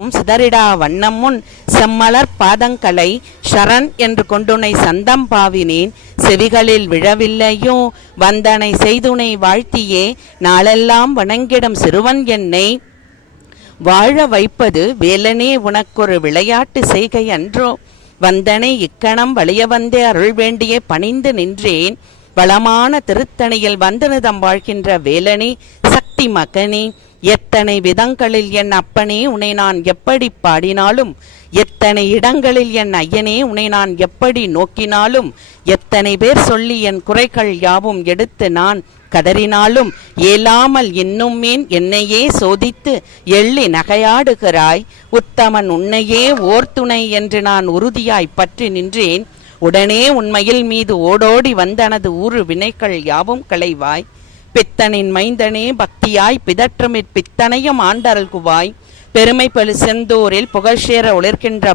சிதறிடா வண்ணமுன் செம்மலர் பாதங்களை ஷரண் என்று கொண்டுனை சந்தம் பாவினேன் செவிகளில் விழவில்லையோ வந்தனை செய்துனை வாழ்த்தியே நாளெல்லாம் வணங்கிடும் சிறுவன் என்னை வாழ வைப்பது வேலனே உனக்கொரு விளையாட்டு செய்கை அன்றோ வந்தனை இக்கணம் வலிய வந்தே அருள் வேண்டியே பணிந்து நின்றேன் வளமான திருத்தணியில் வந்தனிதம் வாழ்கின்ற வேலனே சக்தி மகனே எத்தனை விதங்களில் என் அப்பனே உன்னை நான் எப்படி பாடினாலும் எத்தனை இடங்களில் என் ஐயனே உன்னை நான் எப்படி நோக்கினாலும் எத்தனை பேர் சொல்லி என் குறைகள் யாவும் எடுத்து நான் கதறினாலும் ஏலாமல் இன்னுமேன் என்னையே சோதித்து எள்ளி நகையாடுகிறாய் உத்தமன் உன்னையே ஓர் துணை என்று நான் உறுதியாய் பற்றி நின்றேன் உடனே உண்மையில் மீது ஓடோடி வந்தனது ஊறு வினைகள் யாவும் களைவாய் பித்தனின் மைந்தனே பக்தியாய் பிதற்றமிற் பித்தனையும் ஆண்டருள்குவாய் பெருமை பலு செந்தூரில் புகழ்சேர ஒளிர்கின்ற